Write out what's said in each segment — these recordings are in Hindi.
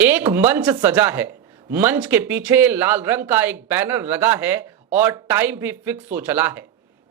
एक मंच सजा है। मंच के पीछे लाल रंग का एक बैनर लगा है और टाइम भी फिक्स हो चला है।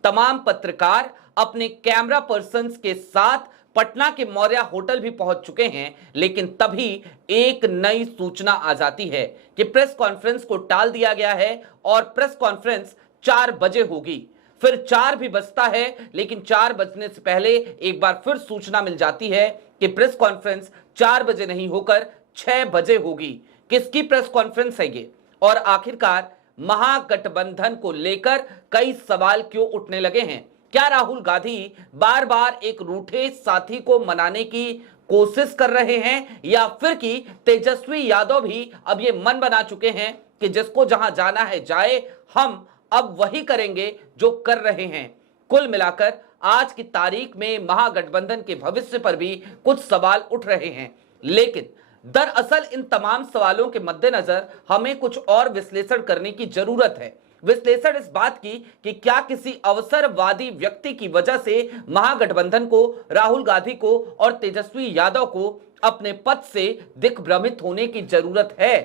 तमाम पत्रकार अपने कैमरा पर्सन्स के साथ पटना के मौर्या होटल भी पहुंच चुके हैं, लेकिन तभी एक नई सूचना आ जाती है कि प्रेस कॉन्फ्रेंस को टाल दिया गया है और प्रेस कॉन्फ्रेंस 4 बजे होगी। फिर 4 भी बजता है, लेकिन 4 बजने से पहले एक बार फिर सूचना मिल जाती है कि प्रेस कॉन्फ्रेंस 4 बजे नहीं होकर 6 बजे होगी। किसकी प्रेस कॉन्फ्रेंस है ये, और आखिरकार महागठबंधन को लेकर कई सवाल क्यों उठने लगे हैं? क्या राहुल गांधी बार बार एक रूठे साथी को मनाने की कोशिश कर रहे हैं, या फिर कि तेजस्वी यादव भी अब ये मन बना चुके हैं कि जिसको जहां जाना है जाए, हम अब वही करेंगे जो कर रहे हैं? कुल मिलाकर आज की तारीख में महागठबंधन के भविष्य पर भी कुछ सवाल उठ रहे हैं, लेकिन दरअसल इन तमाम सवालों के मद्देनजर हमें कुछ और विश्लेषण करने की जरूरत है। विश्लेषण इस बात की कि क्या किसी अवसरवादी व्यक्ति की वजह से महागठबंधन को, राहुल गांधी को और तेजस्वी यादव को अपने पद से दिग्भ्रमित होने की जरूरत है।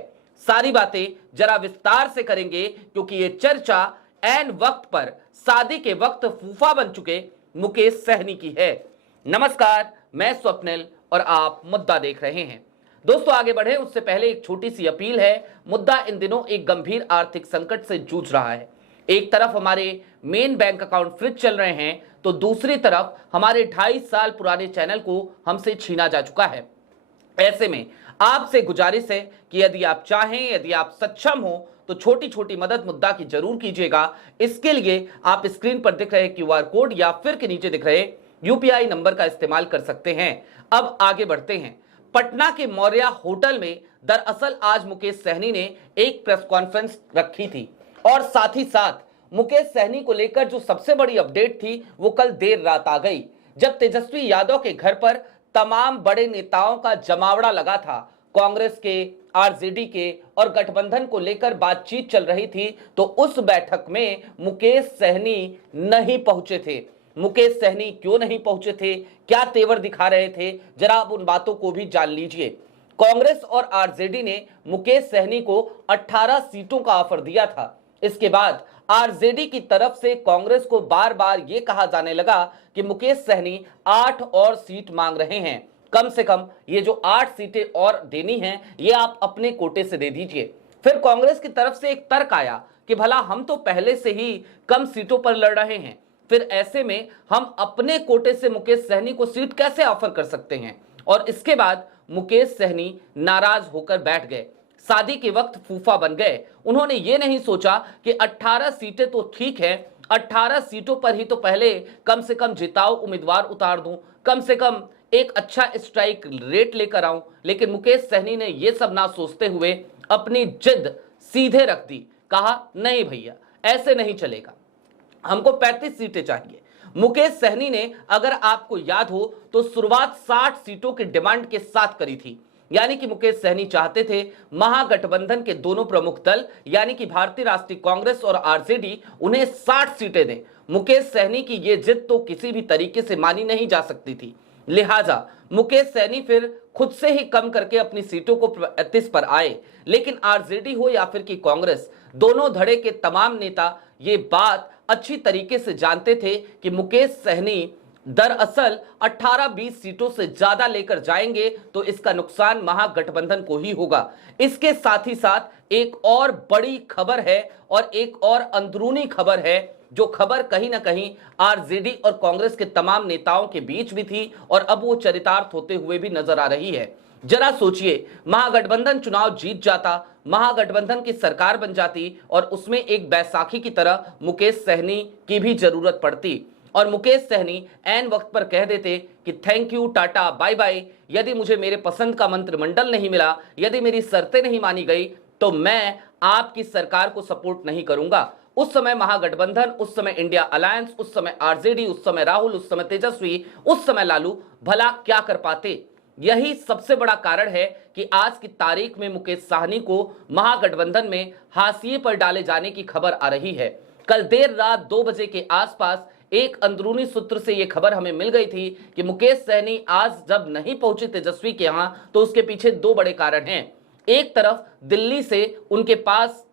सारी बातें जरा विस्तार से करेंगे, क्योंकि ये चर्चा ऐन वक्त पर, शादी के वक्त फूफा बन चुके मुकेश सहनी की है। नमस्कार, मैं स्वप्निल और आप मुद्दा देख रहे हैं। दोस्तों, आगे बढ़े उससे पहले एक छोटी सी अपील है। मुद्दा इन दिनों एक गंभीर आर्थिक संकट से जूझ रहा है। एक तरफ हमारे मेन बैंक अकाउंट फ्रीज चल रहे हैं, तो दूसरी तरफ हमारे 2.5 साल पुराने चैनल को हमसे छीना जा चुका है। ऐसे में आपसे गुजारिश है कि यदि आप चाहें, यदि आप सक्षम हो, तो छोटी छोटी मदद मुद्दा की जरूर कीजिएगा। इसके लिए आप स्क्रीन पर दिख रहे QR कोड या फिर के नीचे दिख रहे UPI नंबर का इस्तेमाल कर सकते हैं। अब आगे बढ़ते हैं। पटना के मौर्या होटल में दरअसल आज मुकेश सहनी ने एक प्रेस कॉन्फ्रेंस रखी थी, और साथ ही साथ मुकेश सहनी को लेकर जो सबसे बड़ी अपडेट थी वो कल देर रात आ गई, जब तेजस्वी यादव के घर पर तमाम बड़े नेताओं का जमावड़ा लगा था। कांग्रेस के, RJD के और गठबंधन को लेकर बातचीत चल रही थी, तो उस बैठक में मुकेश सहनी नहीं पहुंचे थे। मुकेश सहनी क्यों नहीं पहुंचे थे, क्या तेवर दिखा रहे थे, जरा आप उन बातों को भी जान लीजिए। कांग्रेस और RJD ने मुकेश सहनी को 18 सीटों का ऑफर दिया था। इसके बाद RJD की तरफ से कांग्रेस को बार बार यह कहा जाने लगा कि मुकेश सहनी 8 और सीट मांग रहे हैं। कम से कम ये जो 8 सीटें और देनी हैं, ये आप अपने कोटे से दे दीजिए। फिर कांग्रेस की तरफ से एक तर्क आया कि भला हम तो पहले से ही कम सीटों पर लड़ रहे हैं, फिर ऐसे में हम अपने कोटे से मुकेश सहनी को सीट कैसे ऑफर कर सकते हैं? और इसके बाद मुकेश सहनी नाराज होकर बैठ गए, शादी के वक्त फूफा बन गए। उन्होंने ये नहीं सोचा कि 18 सीटें तो ठीक है, 18 सीटों पर ही तो पहले कम से कम जिताऊ उम्मीदवार उतार दूं, कम से कम एक अच्छा स्ट्राइक रेट लेकर आऊं। लेकिन मुकेश सहनी ने यह सब ना सोचते हुए अपनी जिद सीधे रख दी। कहा, नहीं भैया, ऐसे नहीं चलेगा, हमको 35 सीटें चाहिए। मुकेश सहनी ने, अगर आपको याद हो, तो शुरुआत 60 सीटों की डिमांड के साथ करी थी। यानी कि मुकेश सहनी चाहते थे महागठबंधन के दोनों प्रमुख दल यानी कि भारतीय राष्ट्रीय कांग्रेस और RJD उन्हें 60 सीटें दें। मुकेश सहनी की यह जिद तो किसी भी तरीके से मानी नहीं जा सकती थी। लिहाजा मुकेश सहनी फिर खुद से ही कम करके अपनी सीटों को 35 पर आए। लेकिन RJD हो या फिर कि कांग्रेस, दोनों धड़े के तमाम नेता ये बात अच्छी तरीके से जानते थे कि मुकेश सहनी दरअसल 18-20 सीटों से ज्यादा लेकर जाएंगे तो इसका नुकसान महागठबंधन को ही होगा। इसके साथ ही साथ एक और बड़ी खबर है, और एक और अंदरूनी खबर है, जो खबर कहीं ना कहीं RJD और कांग्रेस के तमाम नेताओं के बीच भी थी और अब वो चरितार्थ होते हुए भी नजर आ रही है। जरा सोचिए, महागठबंधन चुनाव जीत जाता, महागठबंधन की सरकार बन जाती, और उसमें एक बैसाखी की तरह मुकेश सहनी की भी जरूरत पड़ती, और मुकेश सहनी ऐन वक्त पर कह देते कि thank you, tata, bye bye, यदि मुझे मेरे पसंद का मंत्रिमंडल नहीं मिला, यदि मेरी शर्तें नहीं मानी गई, तो मैं आपकी सरकार को सपोर्ट नहीं करूंगा। उस समय महागठबंधन, उस समय इंडिया अलायंस, उस समय RJD, उस समय राहुल, उस समय तेजस्वी, उस समय लालू भला क्या कर पाते? यही सबसे बड़ा कारण है कि आज की तारीख में मुकेश सहनी को महागठबंधन में हाशिए पर डाले जाने की खबर आ रही है। कल देर रात 2 बजे के आसपास एक अंदरूनी सूत्र से यह खबर हमें मिल गई थी कि मुकेश सहनी आज जब नहीं पहुंचे तेजस्वी के यहां, तो उसके पीछे 2 बड़े कारण हैं। एक तरफ दिल्ली से उनके पास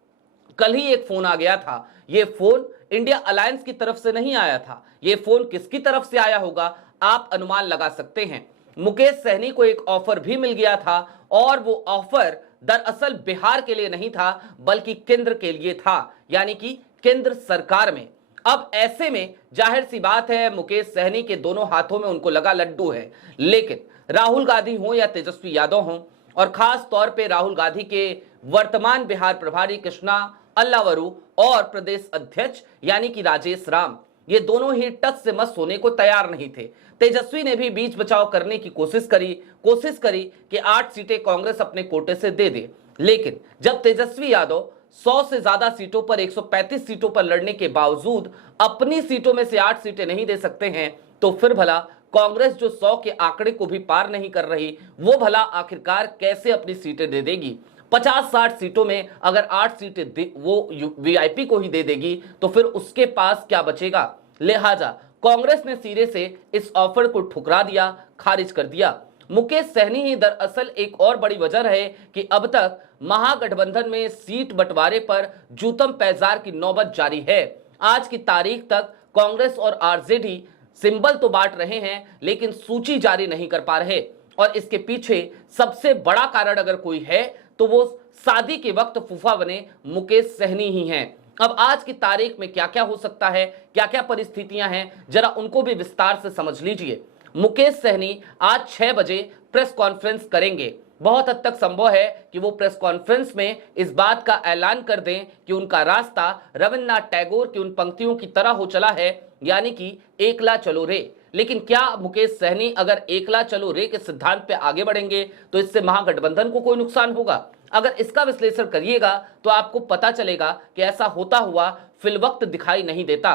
कल ही एक फोन आ गया था। यह फोन इंडिया अलायंस की तरफ से नहीं आया था। यह फोन किसकी तरफ से आया होगा आप अनुमान लगा सकते हैं। मुकेश सहनी को एक ऑफर भी मिल गया था और वो ऑफर दरअसल बिहार के लिए नहीं था बल्कि केंद्र के लिए था, यानी कि केंद्र सरकार में। अब ऐसे में जाहिर सी बात है मुकेश सहनी के दोनों हाथों में उनको लगा लड्डू है। लेकिन राहुल गांधी हो या तेजस्वी यादव हो, और खास तौर पे राहुल गांधी के वर्तमान बिहार प्रभारी कृष्णा अल्लावरू और प्रदेश अध्यक्ष यानी कि राजेश राम, ये दोनों ही टस से मस होने को तैयार नहीं थे। तेजस्वी ने भी बीच बचाव करने की कोशिश करी कि 8 सीटें कांग्रेस अपने कोटे से दे दे। लेकिन जब तेजस्वी यादव 100 से ज्यादा सीटों पर 135 सीटों पर लड़ने के बावजूद अपनी सीटों में से 8 सीटें नहीं दे सकते हैं, तो फिर भला कांग्रेस जो 100 के आंकड़े को भी पार नहीं कर रही, वो भला आखिरकार कैसे अपनी सीटें दे देगी। 50-60 सीटों में अगर 8 सीटें वो वीआईपी को ही दे देगी तो फिर उसके पास क्या बचेगा। लिहाजा कांग्रेस ने सिरे से इस ऑफर को ठुकरा दिया, खारिज कर दिया। मुकेश सहनी ही दरअसल एक और बड़ी वजह है कि अब तक महागठबंधन में सीट बंटवारे पर जूतम पैजार की नौबत जारी है। आज की तारीख तक कांग्रेस और आरजेडी सिंबल तो बांट रहे हैं लेकिन सूची जारी नहीं कर पा रहे, और इसके पीछे सबसे बड़ा कारण अगर कोई है तो वो शादी के वक्त फूफा बने मुकेश सहनी ही हैं। अब आज की तारीख में क्या क्या हो सकता है, क्या क्या परिस्थितियां हैं, जरा उनको भी विस्तार से समझ लीजिए। मुकेश सहनी आज 6 बजे प्रेस कॉन्फ्रेंस करेंगे। बहुत हद तक संभव है कि वो प्रेस कॉन्फ्रेंस में इस बात का ऐलान कर दें कि उनका रास्ता रविन्द्रनाथ टैगोर की उन पंक्तियों की तरह हो चला है, यानी कि एकला चलो रे। लेकिन क्या मुकेश सहनी अगर एकला चलो रे के सिद्धांत पे आगे बढ़ेंगे तो इससे महागठबंधन को कोई नुकसान होगा? अगर इसका विश्लेषण करिएगा तो आपको पता चलेगा कि ऐसा होता हुआ फिलवक्त दिखाई नहीं देता।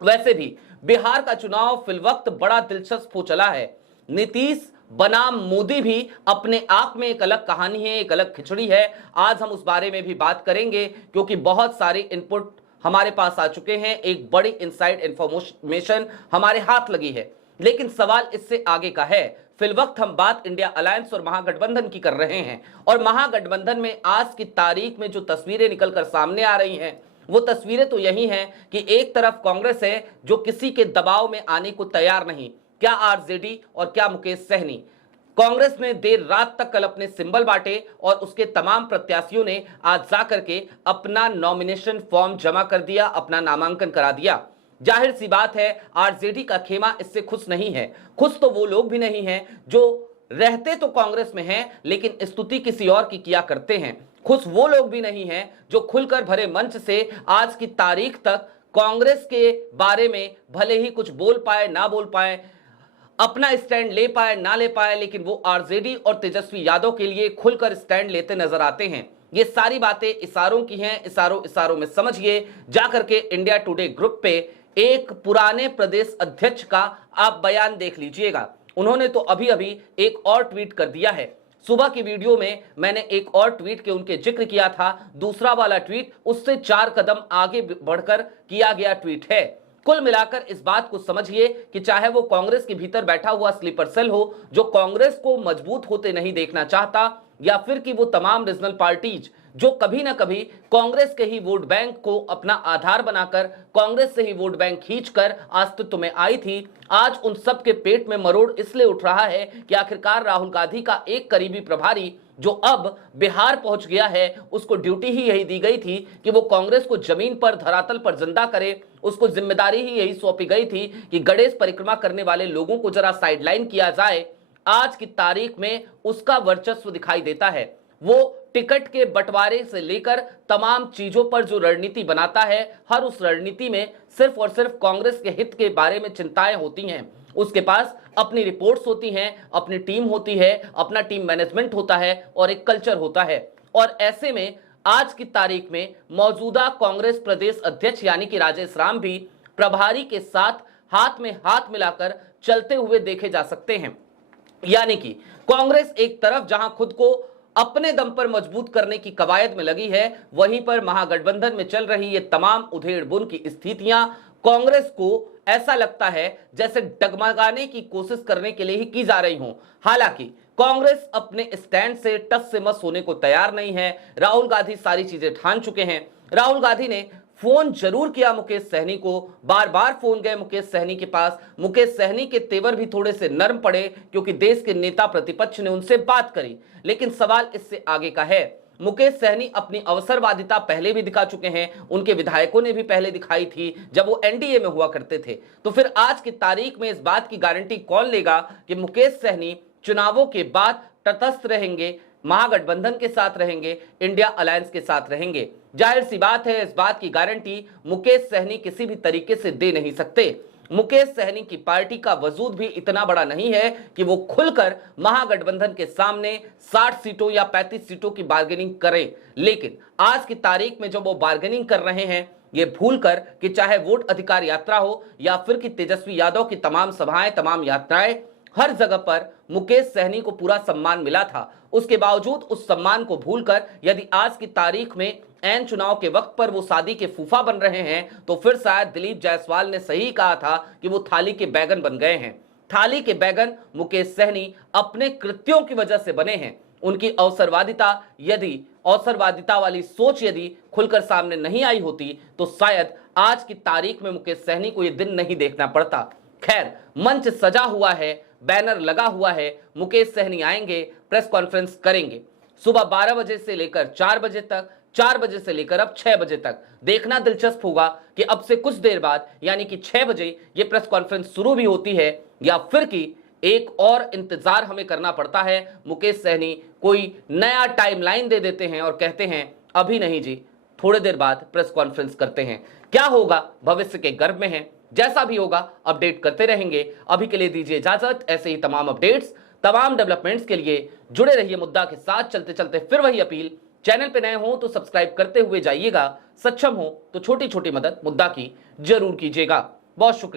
वैसे भी बिहार का चुनाव फिलवक्त बड़ा दिलचस्प हो चला है। नीतीश बनाम मोदी भी अपने आप में एक अलग कहानी है, एक अलग खिचड़ी है। आज हम उस बारे में भी बात करेंगे क्योंकि बहुत सारे इनपुट हमारे पास आ चुके हैं, एक बड़ी इनसाइड इंफॉर्मेशन हमारे हाथ लगी है। लेकिन सवाल इससे आगे का है। फिलवक्त हम बात इंडिया अलायंस और महागठबंधन की कर रहे हैं, और महागठबंधन में आज की तारीख में जो तस्वीरें निकलकर सामने आ रही हैं वो तस्वीरें तो यही हैं कि एक तरफ कांग्रेस है जो किसी के दबाव में आने को तैयार नहीं, क्या आरजेडी और क्या मुकेश सहनी। कांग्रेस ने देर रात तक कल अपने सिंबल बांटे और उसके तमाम प्रत्याशियों ने आज जाकर के अपना नॉमिनेशन फॉर्म जमा कर दिया, अपना नामांकन करा दिया। जाहिर सी बात है आरजेडी का खेमा इससे खुश नहीं है। खुश तो वो लोग भी नहीं हैं जो रहते तो कांग्रेस में हैं लेकिन स्तुति किसी और की किया करते हैं। खुश वो लोग भी नहीं हैं जो खुलकर भरे मंच से आज की तारीख तक कांग्रेस के बारे में भले ही कुछ बोल पाए ना बोल पाए, अपना स्टैंड ले पाए ना ले पाए, लेकिन वो आरजेडी और तेजस्वी यादव के लिए खुलकर स्टैंड लेते नजर आते हैं। ये सारी बातें इशारों की हैं, इशारों में समझिए। जाकर के इंडिया टुडे ग्रुप पे एक पुराने प्रदेश अध्यक्ष का आप बयान देख लीजिएगा। उन्होंने तो अभी अभी एक और ट्वीट कर दिया है। सुबह की वीडियो में मैंने एक और ट्वीट के उनके जिक्र किया था, दूसरा वाला ट्वीट उससे 4 कदम आगे बढ़कर किया गया ट्वीट है। कुल मिलाकर इस बात को समझिए कि चाहे वो कांग्रेस के भीतर बैठा हुआ स्लीपर सेल हो जो कांग्रेस को मजबूत होते नहीं देखना चाहता, या फिर कि वो तमाम रीजनल पार्टीज जो कभी ना कभी कांग्रेस के ही वोट बैंक को अपना आधार बनाकर कांग्रेस से ही वोट बैंक खींचकर अस्तित्व में आई थी, आज उन सब के पेट में मरोड़ इसलिए उठ रहा है कि आखिरकार राहुल गांधी का एक करीबी प्रभारी जो अब बिहार पहुंच गया है, उसको ड्यूटी ही यही दी गई थी कि वो कांग्रेस को जमीन पर धरातल पर जिंदा करे। उसको जिम्मेदारी ही यही सौंपी गई थी कि गणेश परिक्रमा करने वाले लोगों को जरा साइडलाइन किया जाए। आज की तारीख में उसका वर्चस्व दिखाई देता है। वो टिकट के बंटवारे से लेकर तमाम चीजों पर जो रणनीति बनाता है, हर उस रणनीति में सिर्फ और सिर्फ कांग्रेस के हित के बारे में चिंताएं होती हैं। उसके पास अपनी रिपोर्ट्स होती हैं, अपनी टीम होती है, अपना टीम मैनेजमेंट होता है और एक कल्चर होता है। और ऐसे में आज की तारीख में मौजूदा कांग्रेस प्रदेश अध्यक्ष यानी कि राजेश राम भी प्रभारी के साथ हाथ में हाथ मिलाकर चलते हुए देखे जा सकते हैं। यानी कि कांग्रेस एक तरफ जहां खुद को अपने दम पर मजबूत करने की कवायद में लगी है, वहीं पर महागठबंधन में चल रही ये तमाम उधेड़-बुन की स्थितियां कांग्रेस को ऐसा लगता है जैसे डगमगाने की कोशिश करने के लिए ही की जा रही हों। हालांकि कांग्रेस अपने स्टैंड से टस से मस होने को तैयार नहीं है। राहुल गांधी सारी चीजें ठान चुके हैं। राहुल गांधी ने फोन जरूर किया मुकेश सहनी को, बार बार फोन गए मुकेश सहनी के पास। मुकेश सहनी के तेवर भी थोड़े से नरम पड़े क्योंकि देश के नेता प्रतिपक्ष ने उनसे बात करी। लेकिन सवाल इससे आगे का है। मुकेश सहनी अपनी अवसरवादिता पहले भी दिखा चुके हैं, उनके विधायकों ने भी पहले दिखाई थी जब वो एनडीए में हुआ करते थे। तो फिर आज की तारीख में इस बात की गारंटी कौन लेगा कि मुकेश सहनी चुनावों के बाद तटस्थ रहेंगे, महागठबंधन के साथ रहेंगे, इंडिया अलायंस के साथ रहेंगे? जाहिर सी बात है, इस बात की गारंटी मुकेश सहनी किसी भी तरीके से दे नहीं सकते। मुकेश सहनी की पार्टी का वजूद भी इतना बड़ा नहीं है कि वो खुलकर महागठबंधन के सामने 60 सीटों या 35 सीटों की बार्गेनिंग करें। लेकिन आज की तारीख में जब वो बार्गेनिंग कर रहे हैं, ये भूलकर कि चाहे वोट अधिकार यात्रा हो या फिर कि तेजस्वी यादव की तमाम सभाएं, तमाम यात्राएं, हर जगह पर मुकेश सहनी को पूरा सम्मान मिला था। उसके बावजूद उस सम्मान को भूलकर यदि आज की तारीख में ऐन चुनाव के वक्त पर वो शादी के फूफा बन रहे हैं, तो फिर शायद दिलीप जायसवाल ने सही कहा था कि वो थाली के बैगन बन गए हैं। थाली के बैगन मुकेश सहनी अपने कृत्यों की वजह से बने हैं। उनकी अवसरवादिता वाली सोच यदि खुलकर सामने नहीं आई होती तो शायद आज की तारीख में मुकेश सहनी को यह दिन नहीं देखना पड़ता। खैर, मंच सजा हुआ है, बैनर लगा हुआ है, मुकेश सहनी आएंगे, प्रेस कॉन्फ्रेंस करेंगे सुबह 12 बजे से लेकर 4 बजे तक, 4 बजे से लेकर अब 6 बजे तक। देखना दिलचस्प होगा कि अब से कुछ देर बाद यानी कि 6 बजे ये प्रेस कॉन्फ्रेंस शुरू भी होती है या फिर कि एक और इंतजार हमें करना पड़ता है। मुकेश सहनी कोई नया टाइमलाइन दे देते हैं और कहते हैं अभी नहीं जी, थोड़ी देर बाद प्रेस कॉन्फ्रेंस करते हैं। क्या होगा भविष्य के गर्भ में है, जैसा भी होगा अपडेट करते रहेंगे। अभी के लिए दीजिए इजाजत। ऐसे ही तमाम अपडेट्स, तमाम डेवलपमेंट्स के लिए जुड़े रहिए मुद्दा के साथ। चलते चलते फिर वही अपील, चैनल पे नए हो तो सब्सक्राइब करते हुए जाइएगा, सक्षम हो तो छोटी छोटी मदद मुद्दा की जरूर कीजिएगा। बहुत शुक्रिया।